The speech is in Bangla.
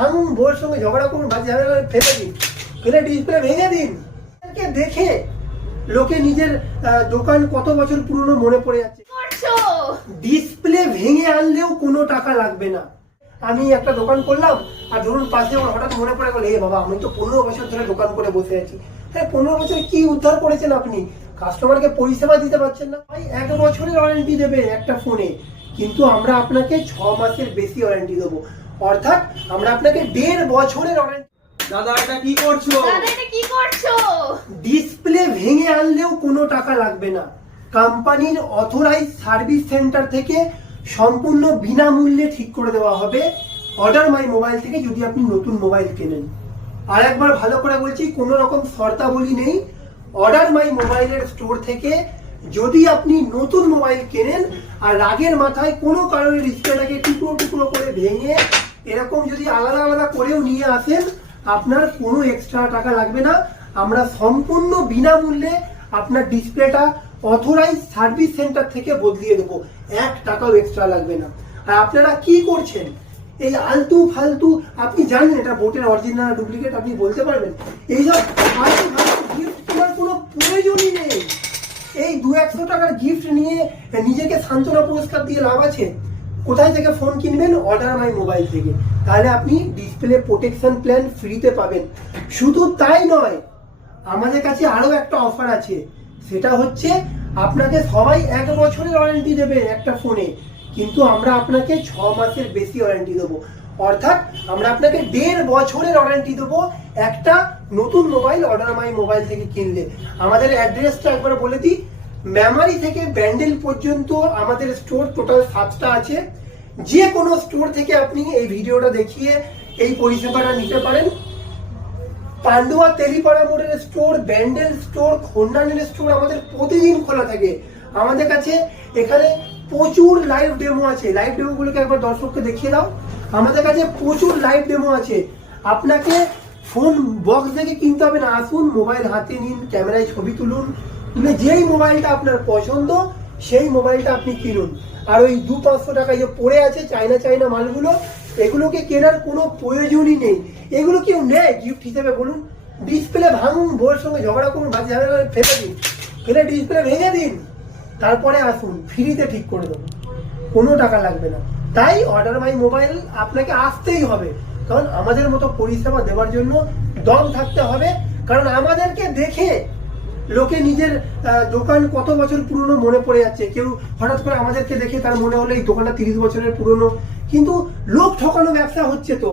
ভাঙুন, বউয়ের সঙ্গে ঝগড়া করুন, বাজে ঝামেলা ফেলে দিন, ফেলে ডিসপ্লে ভেঙে দিন। দেখে লোকে নিজের দোকান কত বছর পুরনো মনে পড়ে যাচ্ছে। ডিসপ্লে ভেঙে আনলেও কোনো টাকা লাগবে না। আমি একটা দোকান করলাম আর ধরুন পাশে আমার হঠাৎ মনে পড়ে গেল, বাবা আমি তো 15 বছর ধরে দোকান করে বসে আছি। হ্যাঁ, 15 বছরে কি উদ্ধার করেছেন আপনি? কাস্টমারকে পরিষেবা দিতে পারছেন না। ভাই 1 বছরের ওয়ারেন্টি দেবে একটা ফোনে, কিন্তু আমরা আপনাকে 6 মাসের বেশি ওয়ারেন্টি দেবো, অর্থাৎ আমরা আপনাকে 1.5 বছরের ওয়ারেন্টি। দাদা এটা কি করছো? ডিসপ্লে ভেঙে আনলেও কোনো টাকা লাগবে না। কোম্পানির অথরাইজ সার্ভিস সেন্টার থেকে সম্পূর্ণ বিনামূল্যে ঠিক করে দেওয়া হবে অর্ডার মাই মোবাইল থেকে, যদি আপনি নতুন মোবাইল কেনেন। আর একবার ভালো করে বলছি, কোনো রকম শর্তাবলী নেই। অর্ডার মাই মোবাইলের স্টোর থেকে যদি আপনি নতুন মোবাইল কেনেন আর রাগের মাথায় কোনো কারণে ডিসপ্লেটাকে টুকরো টুকরো করে ভেঙে এরকম যদি আলাদা আলাদা করেও নিয়ে আসেন, আপনার কোনো এক্সট্রা টাকা লাগবে না। আমরা সম্পূর্ণ বিনামূল্যে আপনার ডিসপ্লেটা অথরাইজ সার্ভিস সেন্টার থেকে বদলিয়ে দেবো, 1 টাকাও এক্সট্রা লাগবে না। আর আপনারা কি করছেন এই আলতু ফালতু? আপনি জানেন এটা বোটের অরিজিনাল ডুপ্লিকেট, আপনি বলতে পারবেন? এইসব আলতু ফালতু গিফট কেনার কোনো প্রয়োজনই নেই। এই 200-100 টাকার গিফট নিয়ে নিজেকে সান্ত্বনা পুরস্কার দিয়ে লাভ আছে? কোথায় থেকে ফোন কিনবেন? অর্ডার মাই মোবাইল থেকে। তাহলে আপনি ডিসপ্লে প্রোটেকশন প্ল্যান ফ্রিতে পাবেন। শুধু তাই নয়, আমাদের কাছে আরো একটা অফার আছে। সেটা হচ্ছে আপনাকে সবাই 1 বছরের ওয়ারেন্টি দেবে একটা ফোনে, কিন্তু আমরা আপনাকে 6 মাসের বেশি ওয়ারেন্টি দেবো, অর্থাৎ আমরা আপনাকে 1.5 বছরের ওয়ারেন্টি দেবো একটা নতুন মোবাইল অর্ডার মাই মোবাইল থেকে কিনলে। আমাদের অ্যাড্রেসটা একবার বলে দিই, মেমারি থেকে ব্যান্ডেল পর্যন্ত আমাদের স্টোর টোটাল 7টা আছে। যে কোনো স্টোর থেকে আপনি এই ভিডিওটা দেখিয়ে এই পরিষেবাটা নিতে পারেন। পান্ডুয়া তেলিপাড়া মোড়ের স্টোর, ব্যান্ডেল স্টোর, খন্ডানের স্টোর আমাদের প্রতিদিন খোলা থাকে। আমাদের কাছে এখানে প্রচুর লাইভ ডেমো আছে। লাইভ ডেমো গুলোকে একবার দর্শককে দেখিয়ে দাও। আমাদের কাছে প্রচুর লাইভ ডেমো আছে। আপনাকে ফোন বক্স দেখে কিনতে হবে না, আসুন মোবাইল হাতে নিন, ক্যামেরায় ছবি তুলুন, তুলে যেই মোবাইলটা আপনার পছন্দ সেই মোবাইলটা আপনি কিনুন। আর ওই 200-500 টাকা যে পড়ে আছে চাইনা মালগুলো, এগুলোকে কেনার কোনো প্রয়োজনই নেই। এগুলো কেউ নেয় গিফট হিসেবে? বলুন। ডিসপ্লে ভাঙুন, বউয়ের সঙ্গে ঝগড়া করুন, বাজে ঝামেলা ফেলে দিন, ফেলে ডিসপ্লে ভেঙে দিন, তারপরে আসুন, ফ্রিতে ঠিক করে দেবো, কোনো টাকা লাগবে না। তাই অর্ডার মাই মোবাইল আপনাকে আসতেই হবে, কারণ আমাদের মতো পরিষেবা দেওয়ার জন্য দম থাকতে হবে। কারণ আমাদেরকে দেখে লোকে নিজের দোকান কত বছর পুরনো মনে পড়ে যাচ্ছে। কেউ হঠাৎ করে আমাদেরকে দেখে তার মনে হলো এই দোকানটা 30 বছরের পুরনো, কিন্তু লোক ঠকানো ব্যবসা হচ্ছে তো।